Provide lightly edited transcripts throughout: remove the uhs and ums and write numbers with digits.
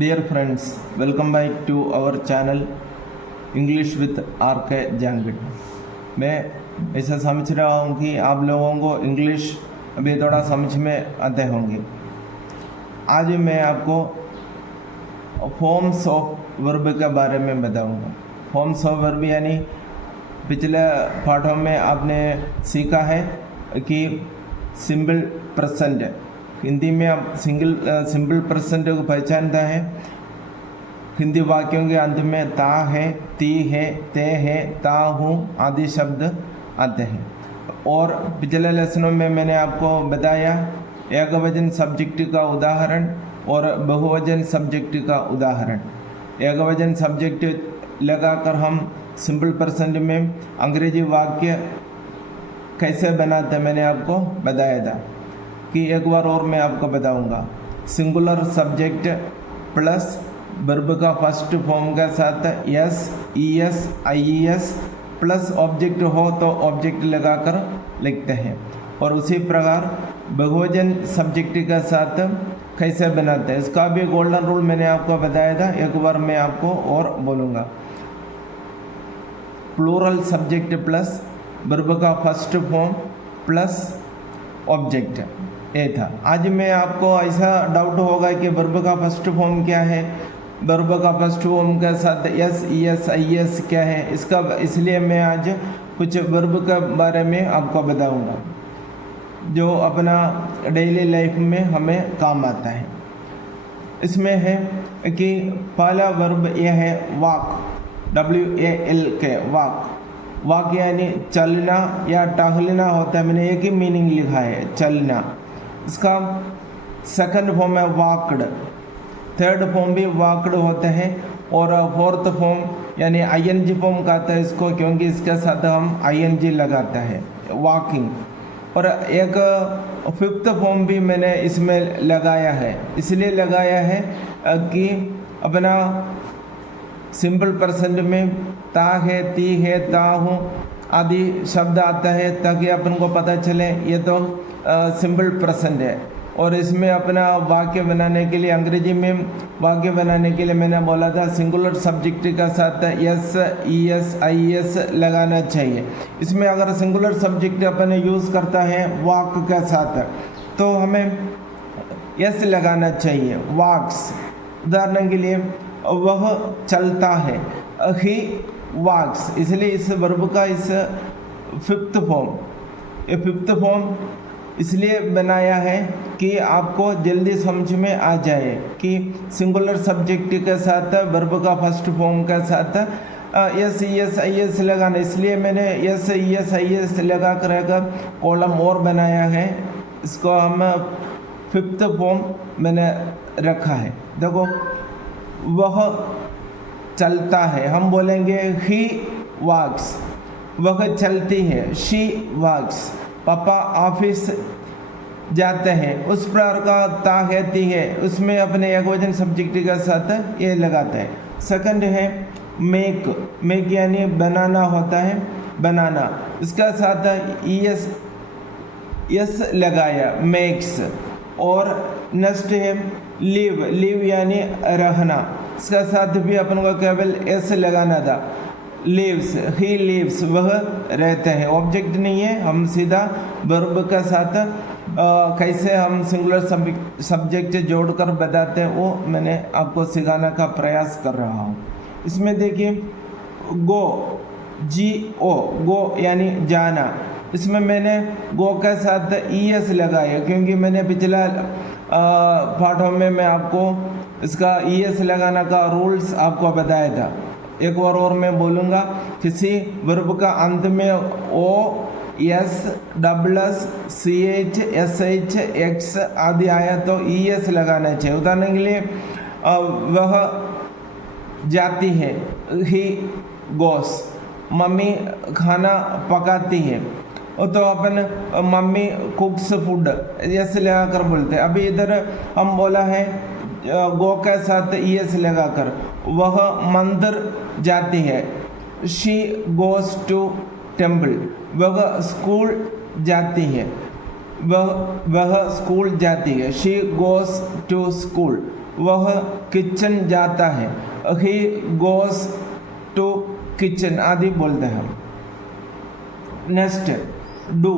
Dear friends, welcome back to our channel English with R K Jangid. मैं ऐसा समझ रहा हूँ कि आप लोगों को इंग्लिश अभी थोड़ा समझ में आते होंगे। आज मैं आपको फॉर्म्स ऑफ वर्ब के बारे में बताऊँगा। फॉर्म्स ऑफ वर्ब यानी पिछले पाठों में आपने सीखा है कि सिंपल प्रेजेंट, हिंदी में आप सिंपल प्रेजेंट को पहचानता है। हिंदी वाक्यों के अंत में ता है, ती है, ते है, ता हूँ आदि शब्द आते हैं। और पिछले लेसनों में मैंने आपको बताया एकवचन सब्जेक्ट का उदाहरण और बहुवचन सब्जेक्ट का उदाहरण। एकवचन सब्जेक्ट लगाकर हम सिंपल प्रेजेंट में अंग्रेजी वाक्य कैसे बनाते मैंने आपको बताया था कि एक बार और मैं आपको बताऊंगा। सिंगुलर सब्जेक्ट प्लस वर्ब का फर्स्ट फॉर्म के साथ S, ES, IES plus object हो तो ऑब्जेक्ट लगाकर लिखते हैं। और उसी प्रकार बहुवचन सब्जेक्ट के साथ कैसे बनाते हैं इसका भी गोल्डन रूल मैंने आपको बताया था, एक बार मैं आपको और बोलूँगा। प्लूरल सब्जेक्ट प्लस वर्ब का फर्स्ट फॉर्म प्लस ऑब्जेक्ट, ये था। आज मैं आपको ऐसा डाउट होगा कि वर्ब का फर्स्ट फॉर्म क्या है, वर्ब का फर्स्ट फॉर्म के साथ एस, ईएस, आईएस क्या है, इसका इसलिए मैं आज कुछ वर्ब के बारे में आपको बताऊंगा जो अपना डेली लाइफ में हमें काम आता है। इसमें है कि पहला वर्ब यह है वाक, WALK, वाक। वाक यानी चलना या टहलना होता है, मैंने एक ही मीनिंग लिखा है चलना। इसका सेकंड फॉर्म है वाकड, थर्ड फॉर्म भी वाकड होते हैं और फोर्थ फॉर्म यानी ING फॉर्म कहते हैं इसको, क्योंकि इसके साथ हम ING लगाते हैं वॉकिंग। और एक फिफ्थ फॉर्म भी मैंने इसमें लगाया है, इसलिए लगाया है कि अपना सिंपल प्रेजेंट में ता है, ती है, ता हूँ आदि शब्द आता है ताकि अपन को पता चले ये तो सिंपल प्रेजेंट है। और इसमें अपना वाक्य बनाने के लिए, अंग्रेजी में वाक्य बनाने के लिए मैंने बोला था सिंगुलर सब्जेक्ट का साथ एस, ईएस, आईएस लगाना चाहिए। इसमें अगर सिंगुलर सब्जेक्ट अपन यूज़ करता है वाक के साथ तो हमें एस लगाना चाहिए, वाक्स। उदाहरण के लिए वह चलता है, ही वाक्स, इसलिए इस वर्ब का इस फिफ्थ फॉर्म, ये फिफ्थ फॉर्म इसलिए बनाया है कि आपको जल्दी समझ में आ जाए कि सिंगुलर सब्जेक्ट के साथ वर्ब का फर्स्ट फॉर्म के साथ एस, ईएस, आईएस लगाना। इसलिए मैंने एस, ईएस, आईएस लगा कर एक कॉलम और बनाया है, इसको हम फिफ्थ फॉर्म मैंने रखा है। देखो वह चलता है, हम बोलेंगे ही वॉक्स, वह चलती है, शी वॉक्स। पापा ऑफिस जाते हैं, उस प्रकार का ता है, ती है, उसमें अपने एकवचन सब्जेक्ट के साथ ये लगाते हैं। सेकंड है मेक, मेक यानी बनाना होता है, बनाना, इसका साथ ईएस, यस लगाया, मेक्स। और नेक्स्ट है लिव, लिव यानी रहना, इसका साथ भी अपन को केवल एस लगाना था, लिव्स, ही लिव्स, वह रहते हैं। ऑब्जेक्ट नहीं है, हम सीधा वर्ब के साथ कैसे हम सिंगुलर सब्जेक्ट जोड़कर बताते हैं वो मैंने आपको सिखाने का प्रयास कर रहा हूँ। इसमें देखिए गो, GO, गो यानी जाना, इसमें मैंने गो के साथ ES लगाया क्योंकि मैंने पिछला पाठों में मैं आपको इसका ES लगाने का रूल्स आपको बताया था। एक बार और मैं बोलूँगा, किसी वर्ब का अंत में O, S, WS, CH, SH, X आदि आया तो ES लगाना चाहिए। उदाहरण के लिए वह जाती है, ही गोस, मम्मी खाना पकाती है तो अपन मम्मी कुक्स फूड ऐसे लगा कर बोलते हैं। अभी इधर हम बोला है गो के साथ ES लगाकर, वह मंदिर जाती है, शी गोस टू टेम्पल, वह स्कूल जाती है, वह स्कूल जाती है, शी गोस टू स्कूल। वह किचन जाता है, ही गोस टू किचन आदि बोलते हैं। नेक्स्ट डू,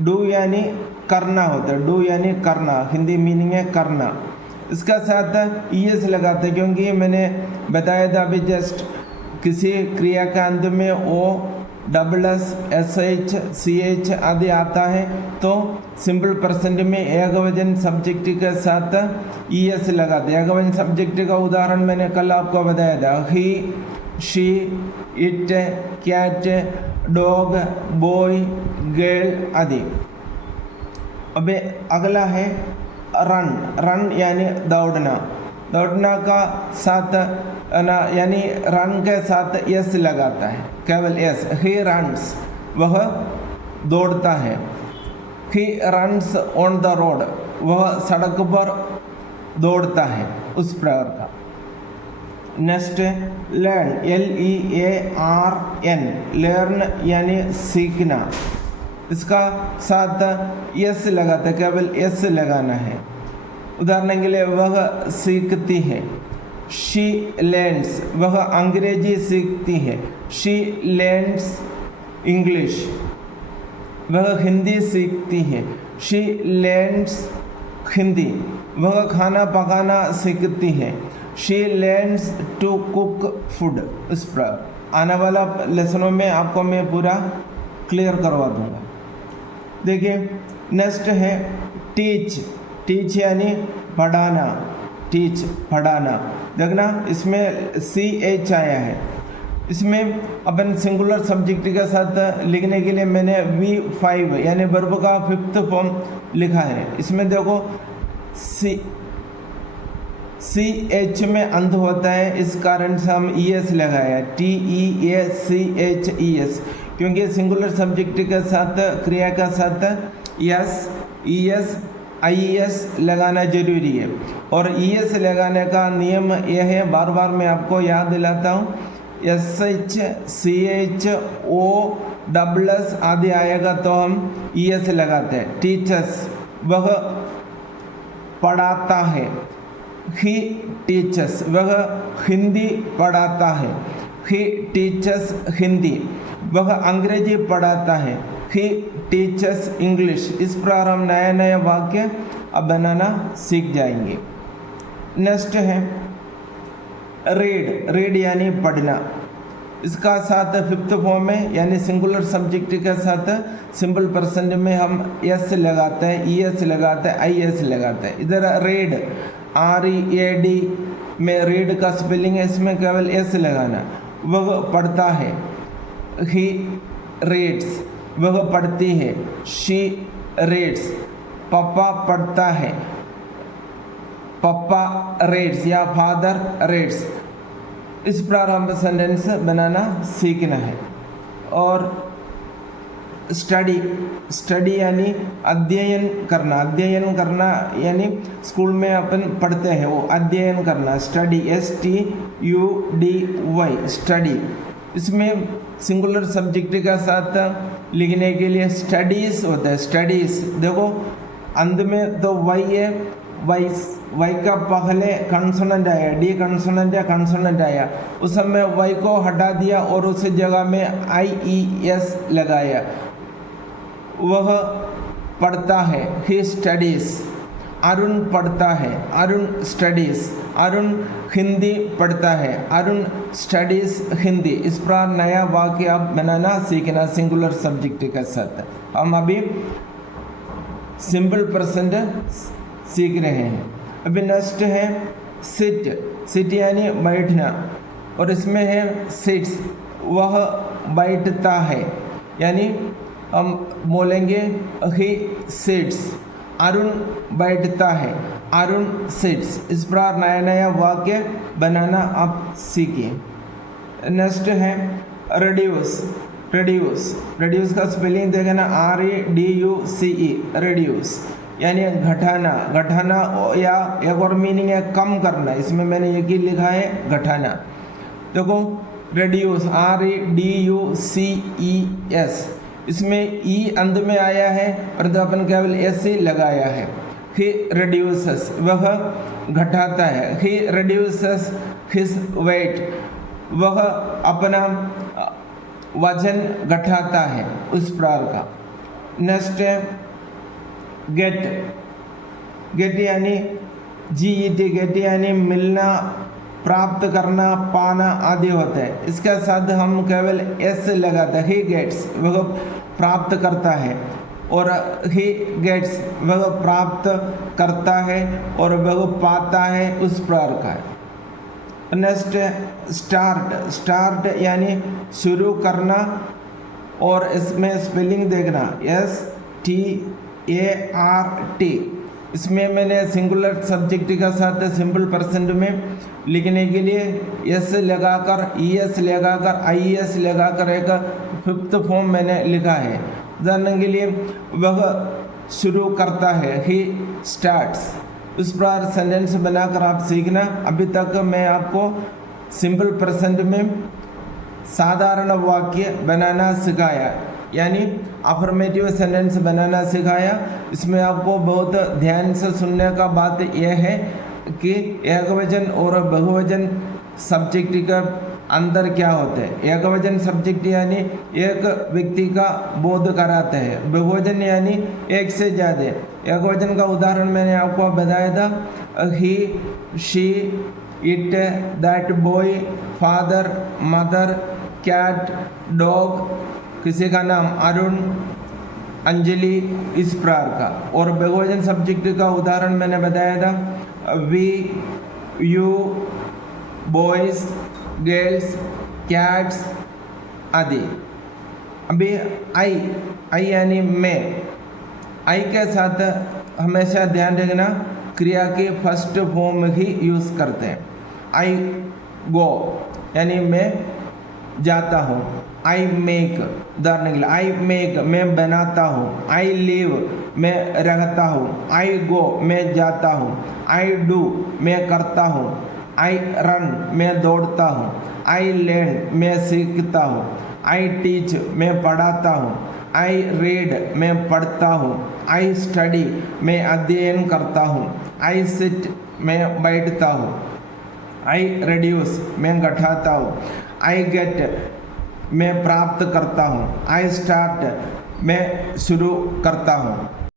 डू यानी करना होता है, डू यानी करना, हिंदी मीनिंग है करना। इसका साथ ईएस लगाते हैं क्योंकि मैंने बताया था अभी जस्ट, किसी क्रिया के अंत में O double S S H C H आदि आता है तो सिंपल पर्सेंट में एकवचन सब्जेक्ट के साथ ईएस लगाते हैं। एकवचन सब्जेक्ट का उदाहरण मैंने कल आपको बताया था, he, she, it, cat, dog, boy, girl आदि। अब अगला है रन, रन यानी दौड़ना, दौड़ना का साथ ना यानी रन के साथ यस लगाता है, केवल यस। ही रन्स, वह दौड़ता है। He runs on the road, वह सड़क पर दौड़ता है, उस प्रकार का। नेक्स्ट लर्न, LEARN, लर्न यानी सीखना। इसका साथ यस लगाता है, केवल यस लगाना है। उदाहरण के लिए वह सीखती है, शी लर्न्स, वह अंग्रेजी सीखती है, शी लर्न्स इंग्लिश। वह हिंदी सीखती है, शी लर्न्स हिंदी। वह खाना पकाना सीखती है, she learns to cook food. इस पर आने वाला लेसनों में आपको मैं पूरा क्लियर करवा दूंगा। देखिए नेक्स्ट है टीच, टीच यानी पढ़ाना, टीच पढ़ाना। देखना इसमें CH आया है, इसमें अपन सिंगुलर सब्जेक्ट के साथ लिखने के लिए मैंने V5 यानी वर्ब का 5th फॉर्म लिखा है। इसमें देखो CH में अंत होता है, इस कारण से हम ES लगाया, TEACHES, क्योंकि सिंगुलर सब्जेक्ट के साथ क्रिया का साथ यस, ES, IES लगाना जरूरी है। और ES लगाने का नियम यह है, बार बार मैं आपको याद दिलाता हूँ, SH, CH, OSS आदि आएगा तो हम ES लगाते हैं। टीचर्स, वह पढ़ाता है, ही टीचर्स, वह हिंदी पढ़ाता है, ही टीचर्स हिंदी। वह अंग्रेजी पढ़ाता है, ही टीचर्स इंग्लिश। इस प्रकार हम नया नया वाक्य अब बनाना सीख जाएंगे। नेक्स्ट है रीड, रीड यानी पढ़ना। इसका साथ 5th फॉर्म में यानी सिंगुलर सब्जेक्ट के साथ सिंपल पर्सन में हम एस लगाते हैं, ES लगाते हैं, IS लगाते हैं। इधर रीड, READ में रीड का स्पेलिंग है, इसमें केवल S लगाना। वह पढ़ता है, ही रीड्स, वह पढ़ती है, शी रीड्स। पापा पढ़ता है, पापा रीड्स या फादर रीड्स। इस प्रकार हम सेंटेंस बनाना सीखना है। और स्टडी, स्टडी यानी अध्ययन करना, अध्ययन करना यानी स्कूल में अपन पढ़ते हैं वो अध्ययन करना, स्टडी, STUDY, स्टडी। इसमें सिंगुलर सब्जेक्ट का साथ लिखने के लिए स्टडीज होता है, स्टडीज। देखो अंत में तो वाई है, वाई का पहले कंसोनेंट आया, डी कंसोनेंट या कंसोनेंट आया, उस समय वाई को हटा दिया और उस जगह में IES लगाया। वह पढ़ता है, ही स्टडीज। अरुण पढ़ता है, अरुण स्टडीज। अरुण हिंदी पढ़ता है, अरुण स्टडीज हिंदी। इस प्रकार नया वाक्य आप बनाना सीखना सिंगुलर सब्जेक्ट के साथ। हम अभी सिंपल पर्सन सीख रहे हैं। अभी नेक्स्ट है सिट, सिट यानी बैठना। और इसमें है सिट्स, वह बैठता है, यानी हम बोलेंगे ही सिट्स। अरुण बैठता है, अरुण सिट्स। इस प्रकार नया नया वाक्य बनाना आप सीखिए। नेक्स्ट है रिड्यूस, रिड्यूस, रिड्यूस का स्पेलिंग देखना REDUCE, रिड्यूस यानी घटाना, घटाना या एक और मीनिंग है कम करना। इसमें मैंने एक ही लिखा है घटाना। देखो रिड्यूस, REDUCES, इसमें ई अंत में आया है परंतु अपन केवल एस ही लगाया है। ही reduces वह घटाता है, he reduces his weight वह अपना वजन घटाता है, उस प्रकार का। नेक्स्ट गेट, गेट यानी GET, गेट यानी मिलना, प्राप्त करना, पाना आदि होता है। इसके साथ हम केवल S लगाते हैं, ही गेट्स वह प्राप्त करता है, और ही गेट्स वह प्राप्त करता है और वह पाता है, उस प्रकार का है। नेक्स्ट स्टार्ट, स्टार्ट यानी शुरू करना, और इसमें स्पेलिंग देखना START। इसमें मैंने सिंगुलर सब्जेक्ट का साथ सिंपल परसेंट में लिखने के लिए S लगाकर, ES लगाकर, IES लगाकर एक फिफ्थ फॉर्म मैंने लिखा है। उदाहरण के लिए वह शुरू करता है, ही स्टार्ट्स। उस प्रकार सेंटेंस बनाकर आप सीखना। अभी तक मैं आपको सिंपल प्रेजेंट में साधारण वाक्य बनाना सिखाया, यानी अफर्मेटिव सेंटेंस बनाना सिखाया। इसमें आपको बहुत ध्यान से सुनने का बात यह है कि एकवचन और बहुवचन सब्जेक्ट का अंदर क्या होता है। एकवचन सब्जेक्ट यानी एक व्यक्ति का बोध कराते हैं, बहुवचन यानी एक से ज़्यादा। एकवचन का उदाहरण मैंने आपको बताया था, he, she, it, that boy, father, mother, cat, dog, किसी का नाम अरुण, अंजलि, इस प्रकार का। और बहुवचन सब्जेक्ट का उदाहरण मैंने बताया था, we, you, boys, girls, cats आदि। अभी आई यानी मैं, आई के साथ हमेशा ध्यान रखना क्रिया के फर्स्ट फॉर्म ही यूज़ करते हैं। आई गो यानी मैं जाता हूँ। आई मेक, उदाहरण के लिए आई मेक मैं बनाता हूँ। आई लिव मैं रहता हूँ। आई गो मैं जाता हूँ। आई डू मैं करता हूँ। आई रन मैं दौड़ता हूँ। आई लर्न मैं सीखता हूँ। आई टीच मैं पढ़ाता हूँ। आई रीड मैं पढ़ता हूँ। आई स्टडी मैं अध्ययन करता हूँ। आई सिट मैं बैठता हूँ। आई रिड्यूस मैं घटाता हूँ। आई गेट मैं प्राप्त करता हूँ। आई स्टार्ट मैं शुरू करता हूँ।